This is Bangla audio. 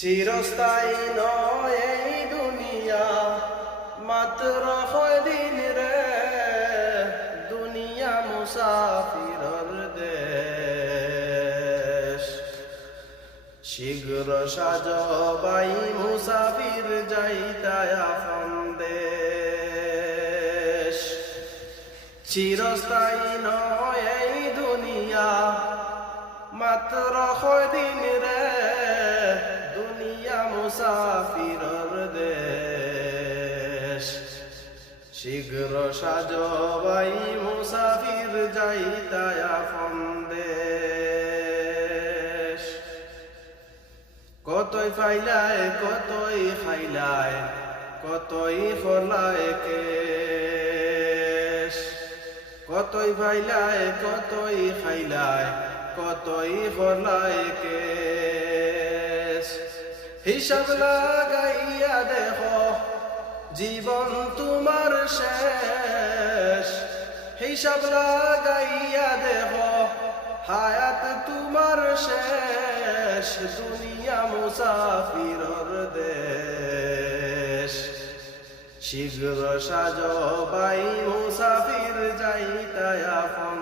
চিরস্থায়ী নয় এই দুনিয়া, মাত্র কয়দিন রে। দুনিয়া মুসাফিরর দেশ, শীঘ্র সাজবাই মুসাফির যাইতায় আপন দেশ। চিরস্থায়ী নয় এই দুনিয়া, মাত্র কয়দিন রে। দুনিয়া মুসাফিরর দেশ, শীঘ্র সাজবাই মুসাফির যাইতায় আপন দেশ। কতই ফাইলায় কতই খাইলায়, কতই ফলায় কেশ। কতই ফাইলায় কতই খাইলায়, কতই ফলায় কেশ। হিসাব লাগাইয়া দেখো জীবন তোমার শেষ। হিসাব লাগাইয়া দেখো হায়াত তোমার শেষ। দুনিয়া মুসাফিরর দেশ, শীঘ্র সাজবাই মুসাফির যাইতায় আপন